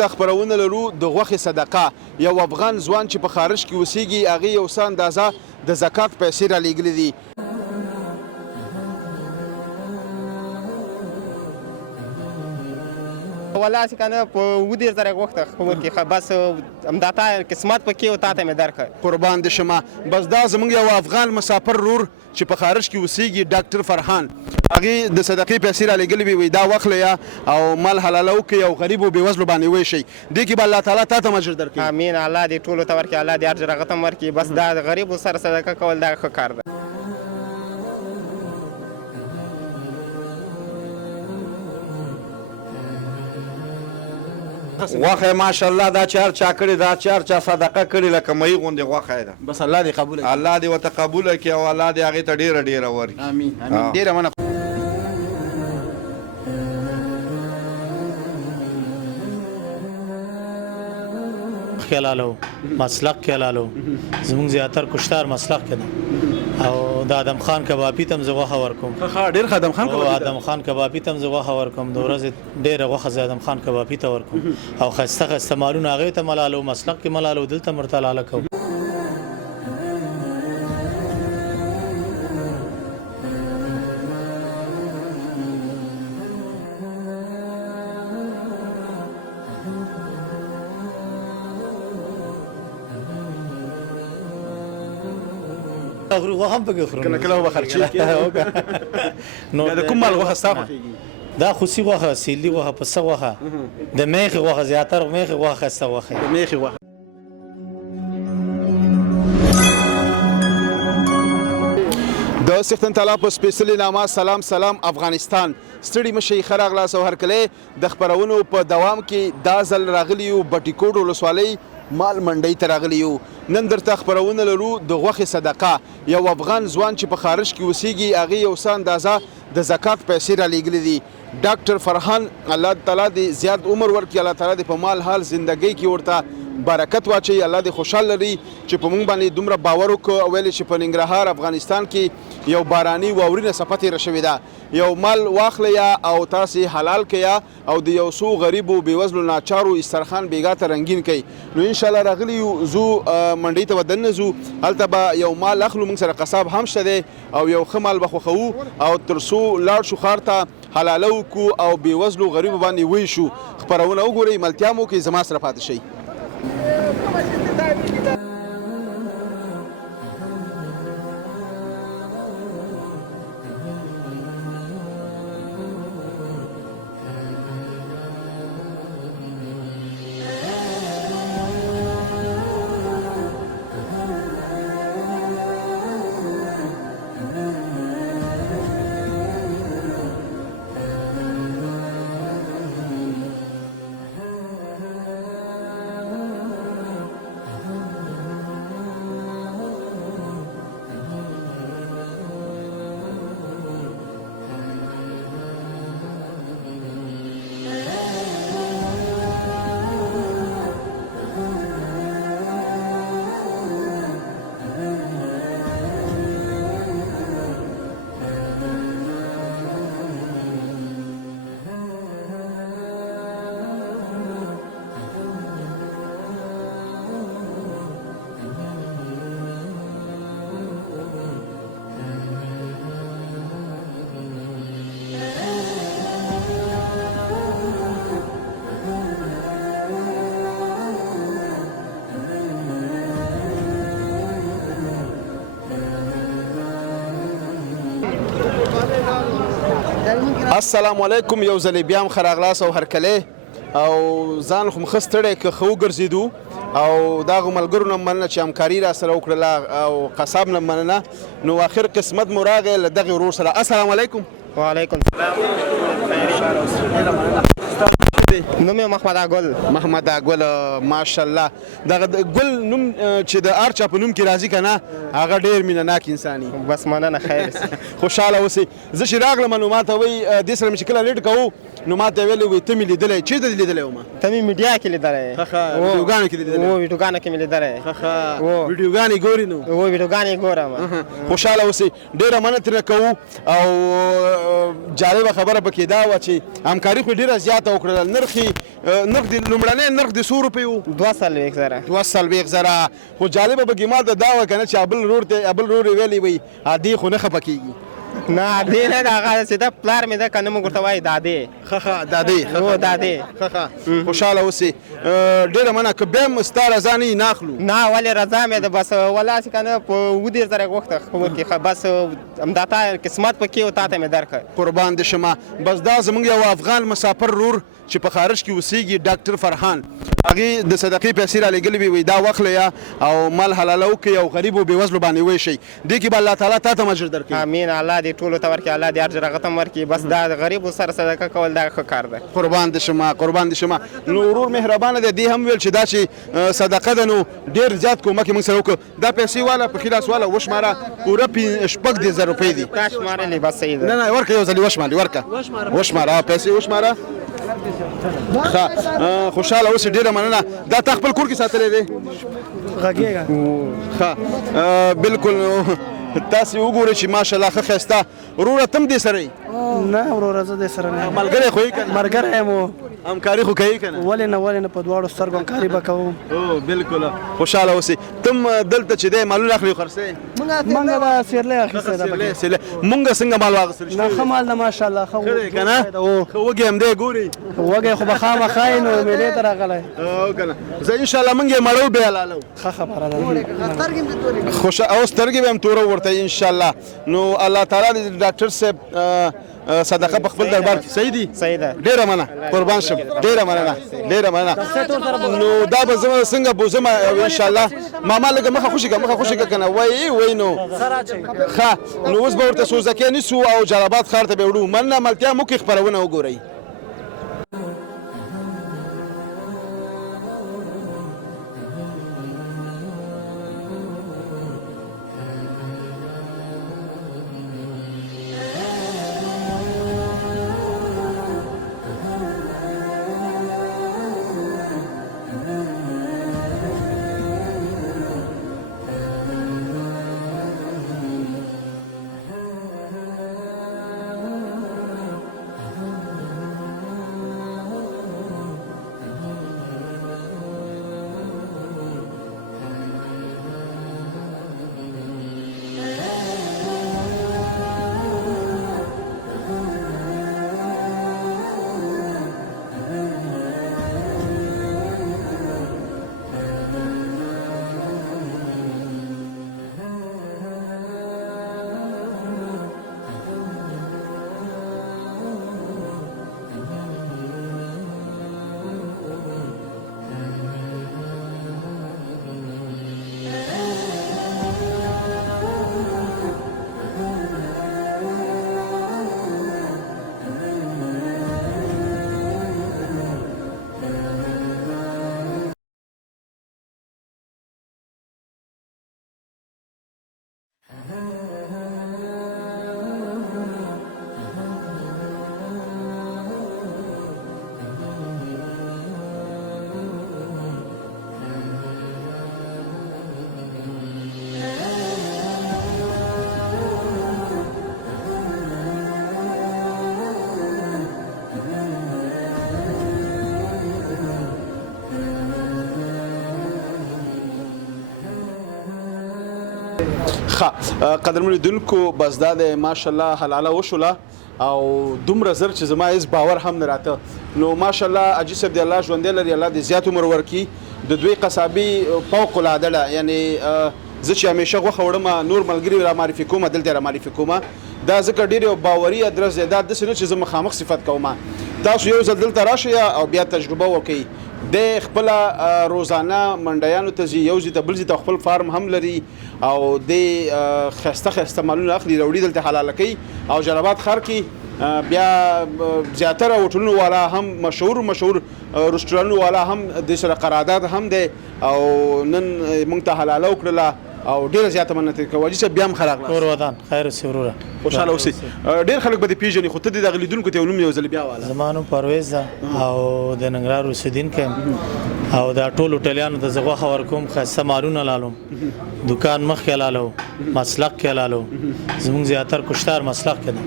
درته خپرونه لرو د غوښې صدقه یو افغان ځوان چې په خارج کې اوسیږي هغې یو څه اندازه د زکات پیسې رالیږلې دي. والله چې کنه په 20,000 غوښته ورکړي بس همدا تا قسمت پکې و تا ته مې درکړه. قربان دې شمه. بس دا زموږ یو افغان مسافر رور چې په خارج کې اوسیږي ډاکټر فرحان هغې د صدقې پیسې رالیږلې وي وایي دا واخلئ او مال حلاله وکړئ او غریب او بېوزلو باندې ویشئ. دې کې به الله تعالی تا ته اجر درکړي. امین. الله دې ټولو ته ورکړي، الله دې اجر هغه ته هم ورکړي. بس دا د غریبو سره صدقه کول دا ښه کار ده. غوښه ماشاءالله دا چې هر چا کړې دا چې هر چا صدقه کړې لکه مهي غوندې غوښه یې ده. بس الله دې قبوله کړي. الله دې ورته قبوله کړي او الله دې هغې ته ډېره ډېره ورکړي. امین امین. ډېره مننه. کلالو مسلک کلالو زمونږ زیاتر کشتار مسلک کده او د ادم خان کبابي تم زه غوښه ورکوم. ډېر ښه ادم خان او ادم خان کبابي تم زه غوښه ورکوم. د ورځې ډېره غوښه زه ادم خان کبابي ته ورکوم او ښایسته ښایسته مالونه هغې ته ملالو مسلک کې ملالو دلته ورته لاله کوم. غوښه هم پکې خورو کله کله به خرچې نو د کوم مال غوښه ستا خوښېږي؟ دا خوسي غوښه، سیلي غوښه، پسه غوښه، د میخې غوښه، زیاتره میخې غوښه ښایسته غوښه د میخې غوښه. د څښتن تعالی په سپېڅلې نامه سلام سلام افغانستان. ستړي مشئ ښه راغلاست او هرکلی د خپرونو په دوام کې دا ځل راغلي یو بټي کوټ ولسوالۍ مال منډۍ ته راغلي یو. نن درته خپرونه لرو د غوښې صدقه. یو افغان ځوان چې په خارج کې اوسیږي هغې یو څه اندازه د زکات پیسې رالیږلې دي. ډاکټر فرحان الله تعالی دې زیات عمر ورکړي، الله تعالی دې په مال حال زندګۍ کې ورته برکت واچوي، الله دې خوشحال لري چې په موږ باندې دومره باور وکړو او ویلې چې په ننګرهار افغانستان کې یو باراني واورینه څپه تېره شوې ده. یو مال واخلئ او تاسې حلال کړئ او د یو څو غریبو بېوزلو ناچارو استرخان بیګا ته رنګین کړئ. نو انشاءالله راغلي یو ځو منډۍ ته به دننه ځو، هلته به یو مال اخلو. موږ سره قصاب هم شته دی او یو ښه مال به خوښوو او تر څو لاړ شو ښار ته حلاله وکړو او بېوزلو غریبو باندې ویشو. خپرونه وګورئ، ملتیا مو کوئ، زما سره پاتې شئ. السلام علیکم. یو ځلې بیا هم ښه راغلاست او هرکلی او ځان خو م ښه ستړی که ښه وګرځېدو او د هغو ملګرو نه مننه چې همکاري را سره وکړله او قصاب نه مننه. نو آخر قسمت مو راغی له دغې ورور سره. السلام علیکم. وعلیکم السلام. نوم یې محمد اګل. محمد اګل ماشاءالله. دغه ګل نوم چې د هر چا په نوم کې راځي که نه هغه ډېر مینه ناک انسان وي. بس مننه، خیر خوشحاله اوسئ. زه چې راغلم نو ما ته وایي دې سره مې چې کله لیډ کوو نو ما ته یې ویلې وایي ته مې لیدلی چېرته دې لیدلی وم؟ ته مې میډیا کې لیدلی. ویډیوګانو کې دې لیدلی؟ ویډیوګانو کې مې لیدلی. ویډیوګانې ګورې نو؟ ویډیوګانې ګورم. خوشحاله اوسئ. ډېره مننه ترېنه کوو او جالبه خبره پکې دا وه چې همکاري خو ډېره زیاته وکړله. نه نرخ د لومړنی نرخ د څو روپیو 240 زره 240 زره خو جالبه به ګیما د دا وه که نه چې ابل رور یې ویلی وي عادي خو نه خفه کېږي نه دې نه د هغه سیده پلار مې ده که نه موږ ورته وایي دادې ښه دادې هو دادې ښه خوشحاله اوسې ډېره مننه که بیا هم ستا رضا نه نه اخلو نه ولې رضا مې ده بس والله چې که نه په 17 زره غوښته خبر کې بس همدا تا قسمت پکې و تا ته مې درکړه قربان دې شمه بس دا زموږ یو افغان مسافر رور چې په خارج کې اوسېږي ډاکټر فرحان هغې د صدقې پیسې رالیږلې وي وایي دا واخله او مال حلاله وکړئ او غریب و بېوزلو باندې ویشئ دې کې به الله تعالی تا ته مجر درکړي امین الله دې ټولو ته ورکړي الله دې اجر هغه ته هم ورکړي بس دا د غریبو سره صدقه کول دا ښه کار ده قربان دې شمه نو ورور مهربانه دی دې هم ویل چې دا چې صدقه ده نو ډېر زیات کومک یې موږ سره وکړو دا پیسې والا په ښي لاس والا وشماره پوره 6 روپۍ دي تا شمارلې بس صحیح ده نه ورکه یو ځلې وشماره پیسې وشماره ښه خوشحاله اوسې ډېره مننه دا تا خپل کور کې ساتلی دی غږېږه ښه بالکل تاسې وګورئ چې ماشاءالله ښه ښایسته وروره ته هم دې سره یې نه وروره زه دې سره نه یم ملګری خو یې که نه ملګری یم همکاري خو کوي که نه ولې نه په دواړو سترګو همکاري به کوم او بالکل خوشحاله اوسئ تم دلته چې دی مالونه اخلي خرڅوئ موږ دا سیرلی اخیستی ده پکې مونږ څنګه مال واخیستل نه ښه مال ده ماشاءالله ښه دی که نه ښه وږی همدی ګوري وږی خو به خامخا یې نو مېلې ته راغلی او که نه زه انشاءالله مونږ یې مړو بیا حلالو ښه خبره ده او سترګې به هم توره ورته انشاءالله نو الله تعالی د ډاکټر صاحب صدقه په خپل دربار کې صحیح دي صحیح ده ډېره مننه قربان شم ډېره مننه نو دا به زه څنګه بوزم انشاءالله ماما لږه مخه خوشي که که نه وایي نو ښه نو اوس به ورته سوزکې نیسو او جلالاباد ښار ته به وړو مننه ملتیا موږ خپرونه وګورئ قدرمنو لیدونکو بس دا د ماشاءالله حلاله وشوله او دومره زر چې زما هیڅ باور هم نه راته نو ماشاءالله حاجي صاحب دی الله ژوندی لري الله دې زیات عمر ورکړي د دوی قصابي فوق العاده ده یعنی زه چې همیشه غوښه وړم نور ملګري را معرفي کوم دلته را معرفي کوم دا ځکه ډېر یو باوري ادرس دی دا داسې نه چې زه مخامخ صفت کوم تاسو یو ځل دلته راشئ او بیا تجربه وکړئ د خپل روزانه منډیانو ته ځي یو ځای ته بل ځای ته خپل فارم هم لري او د ښایسته مالونه اخلي راوړي دلته حلاله کوي او جلالاباد ښار کې بیا زیاتره هوټلونو والا هم مشهور رستورانونو والا هم د سره قرارداد هم دی او نن موږ ته حلاله وکړله او ډیره زیاته مننه کوي حاجي صاحب بیا هم ښه راغلاست کور ودان خیر اوسې وروره خوشحاله اوسئ ډېر خلک به دې پېژني خو ته دې دغه لیدونکو ته یو نوم یو ځل بیا واله زما نوم پرویز ده او د ننګرهار اوسېدونکی یم او دا ټول هوټلیانو ته زه غوښه ورکوم ښایسته مالونه لالم دوکان مخکې لالو مسلک کې لالو زموږ زیاتر کشتار مسلک کې ده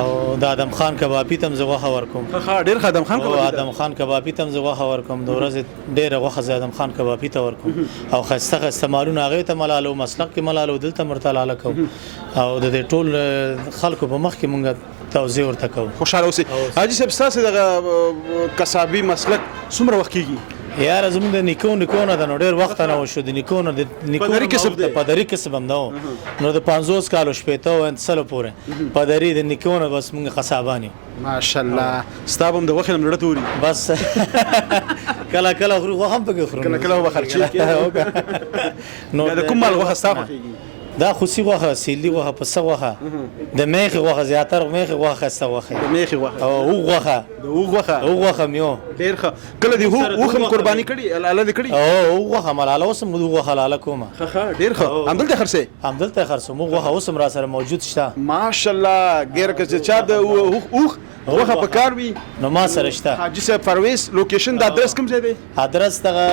او د ادم خان کبابي ته هم زه غوښه ورکوم. ښه ډېر ښه ادم خان او کبابي ته. ادم خان کبابي ته هم زه غوښه ورکوم. د ورځې ډېره غوښه زه ادم خان کبابي ته ورکوم او ښایسته ښایسته مالونه هغې ته ملالو، مسلک کې ملالو، دلته ورته لاله کوو او د دې ټول خلکو په مخ کې مونږ توضیح ورته کوو. خوشحاله اوسئ. حاجي صاحب ستاسې دغه کسابي مسلک څومره وخت کېږي؟ یاره زموږ د نیکو نه د نو ډېر وخت نه وشو. د نیکو نه پدري کسب دی. پدري کسب هم نه نو د 50 کالو شپېته او سلو پورې پدري د نیکو نه بس مونږ قصابان یو. ماشاءالله. ستا به هم د غوښې نه زړه توري. بس کله کله خورو غوښه هم پکې خورو. کله کله به خرچې کېږي. نو د کوم مال غوښه ستا خوښېږي؟ دا خوسي غوښه، سیلي غوښه، پسه غوښه، د میخې غوښه، زیاتره میخې غوښه ښایسته غوښه د میخې غوښه او اوغ غوښه. د اوغ غوښه. اوغ غوښه هم یو ډېر ښه. کله دې اوښ هم قرباني کړي حلاله دې کړي؟ او اوغ غوښه ملاله اوس هم اوغ غوښه حلاله کومه. ښه ډېر ښه. همدلته خرڅې؟ همدلته خرڅوم. اوغ غوښه اوس هم را سره موجود شته. ماشاءالله. ګیره که چې چا د اوښ غوښه په کار وي نو ما سره شته. حاجي صاحب فرویس لوکیشن د ادرس کوم ځای دی؟ ادرس دغه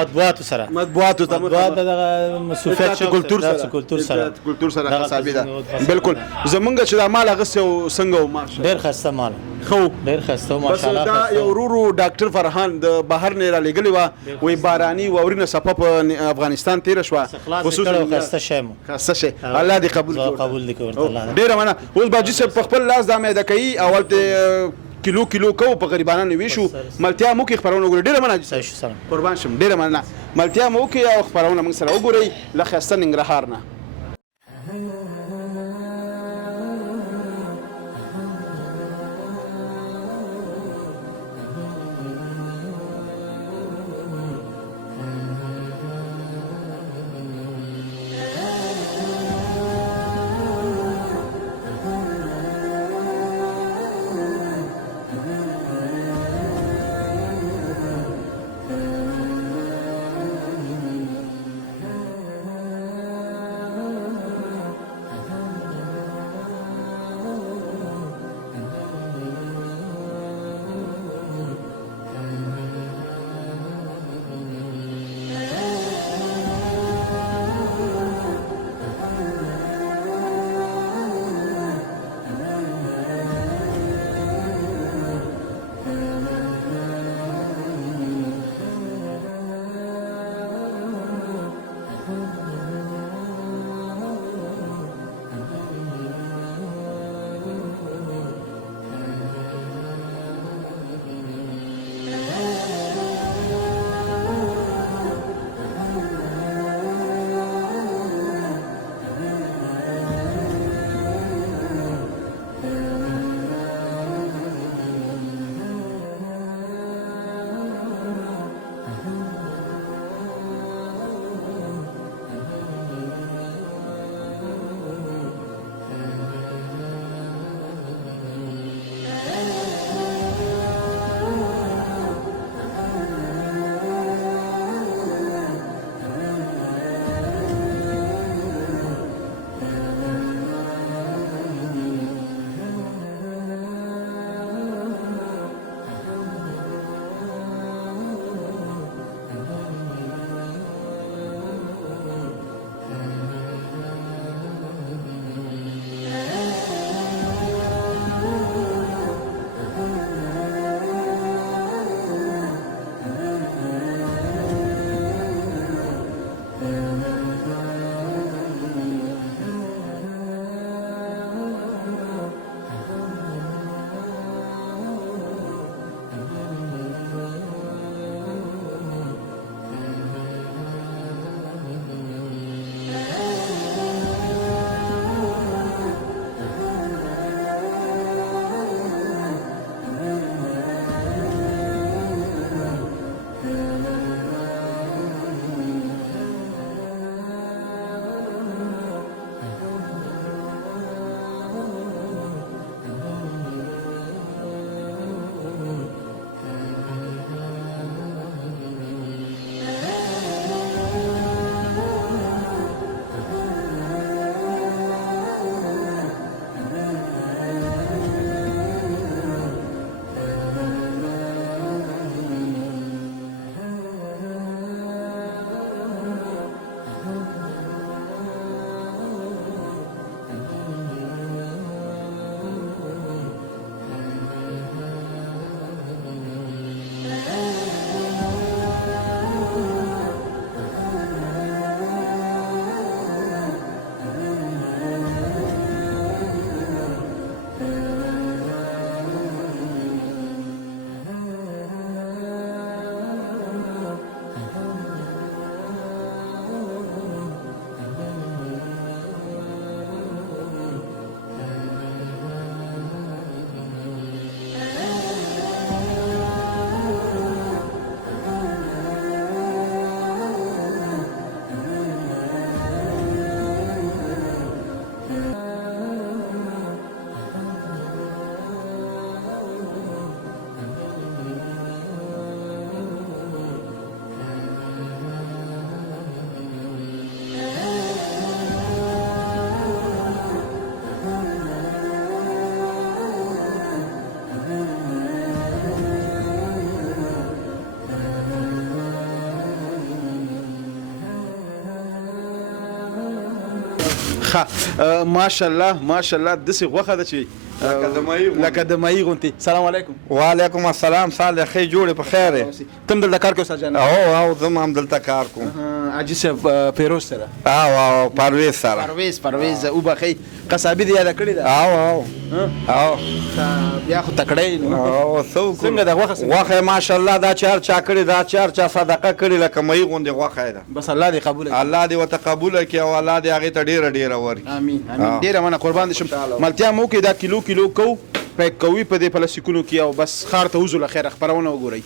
مطبوعاتو سره. مطبوعاتو ته مطبوعات دغه صوفیات کلتور سره. کلتور سره. کلتور سره قصابي ده. بالکل. زمونږ چې دا مال اغوستی و څنګه و؟ ماشاءالله ډېر ښایسته مال، ښه. ډېر ښایسته و بس ماشاءالله. دا یو ورو ډاکټر فرحان د بهر نه رالیږلې وه، وایي باراني واورینه څپه په افغانستان تېره شوه. خصوصا ښایسته شی مو ښایسته شی. الله دې قبول کړي. قبول دې کړي ورته الله. ډېره مننه. اوس باجي صاحب په خپل لاس دا میده کوي. اول ته کیلو کوو په غریبانو ویشو. ملتیا مو کې خپرونه وګورئ. ډېره مننه حاجي صاحب. قربان شم. ډېره مننه. ملتیا مو کې او خپرونه موږ سره وګورئ له ښایسته ننګرهار نه. ښه ماشاءالله داسې غوښه ده چې لکه د ماهي غوندې. سلام علیکم. وعلیکم السلام. صالح ښې جوړې په خیر یې؟ ته هم دلته کار کوې استاد جان؟ او زه هم همدلته کار کوم. حاجي صاحب پیروز سره او پرویز سره. پرویز وبخښئ قصابي دې یاده کړې ده؟ او بیا خو تکړه یې نو. او څنګه ده غوښه؟ غوښه ماشاءالله دا چار چا کړې دا چار چا صدقه کړې لکه ماهي غوندې غوښه یې ده. بس الله دې قبول کړي. الله دې ورته قبوله کړي او الله دې هغې ته ډېره ورکړي. امین ډېره مننه قربان دې شم. ملتیا مو کې دا کیلو کو پیک کوي په دې پلاستیکونو کې او بس ښار ته وځو له خیره خپرونه وګورئ.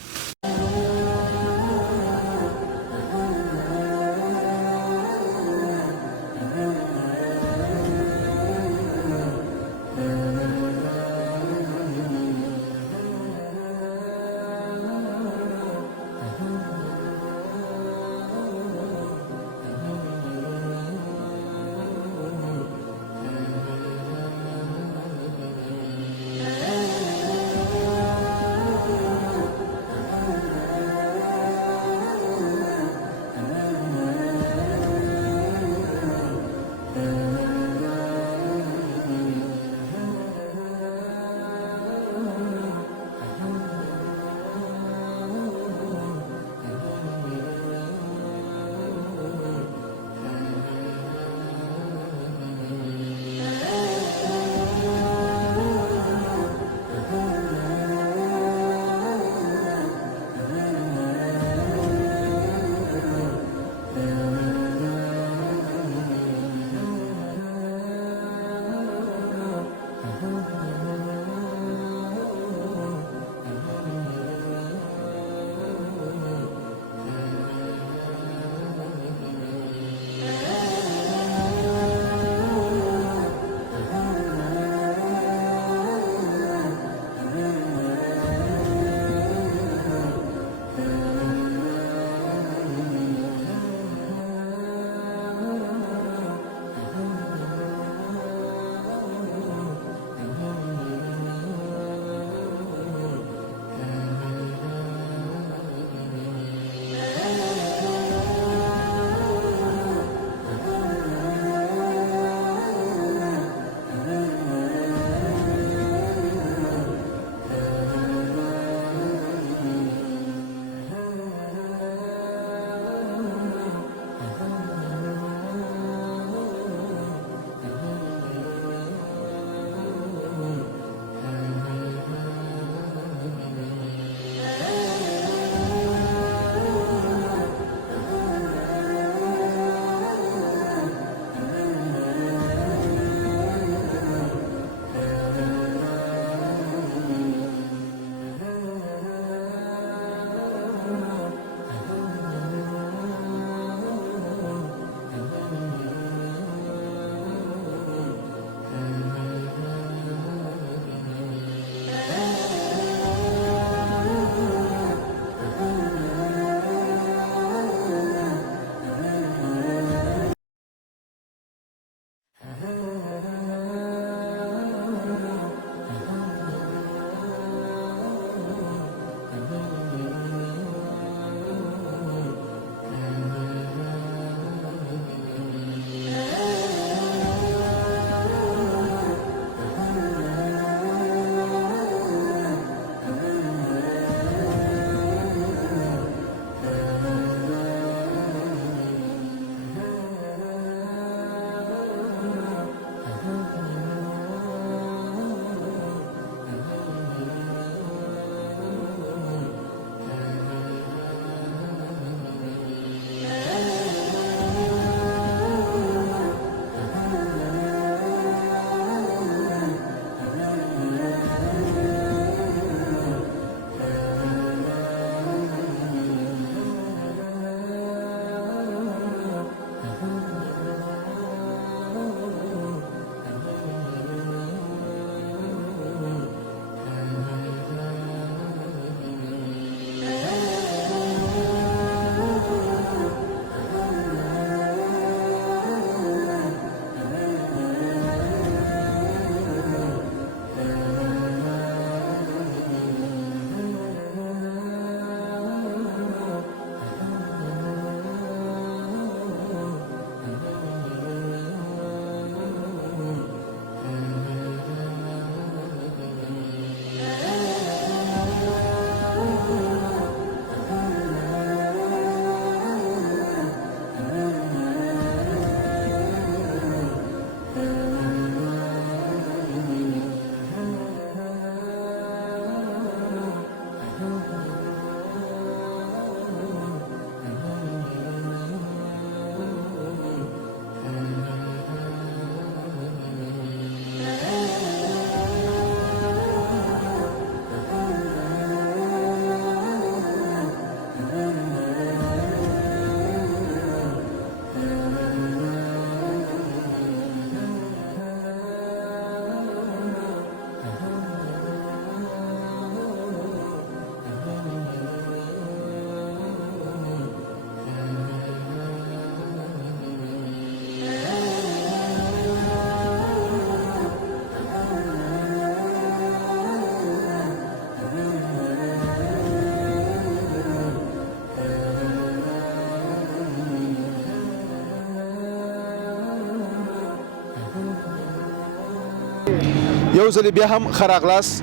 یو ځل بیا هم ښه راغلاست.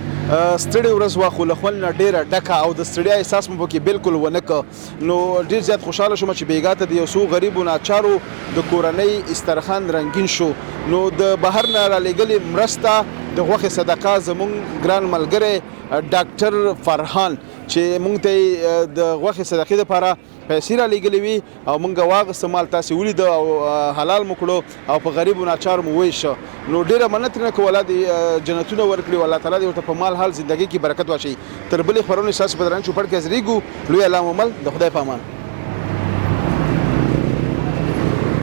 ستړې ورځ وه خو له خوند نه ډېره ډکه او د ستړیا احساس مو پکې بالکل ونه که. نو ډېر زیات خوشحاله شوم چې بیګا ته د یو څو غریبو ناچارو د کورنۍ استرخان رنګین شو. نو د بهر نه رالیږلې مرسته د غوښې صدقه زموږ ګران ملګری ډاکټر فرحان چې موږ ته د غوښې صدقې دپاره پیسې رالیږلې وي او موږ واغسته مال تاسې ولیده او حلال مو کړو او په غریبو ناچارو مو ویشه. نو ډېره مننه ترېنه که والله دې جنتونه ورکړي او الله تعالی دې ورته په مال حال زندګۍ کې برکت واچوي. تر بلې خپرونې ستاسو په درانه چوپړ کې حاضرېږو. لوی الله مو مل. د خدای په امان.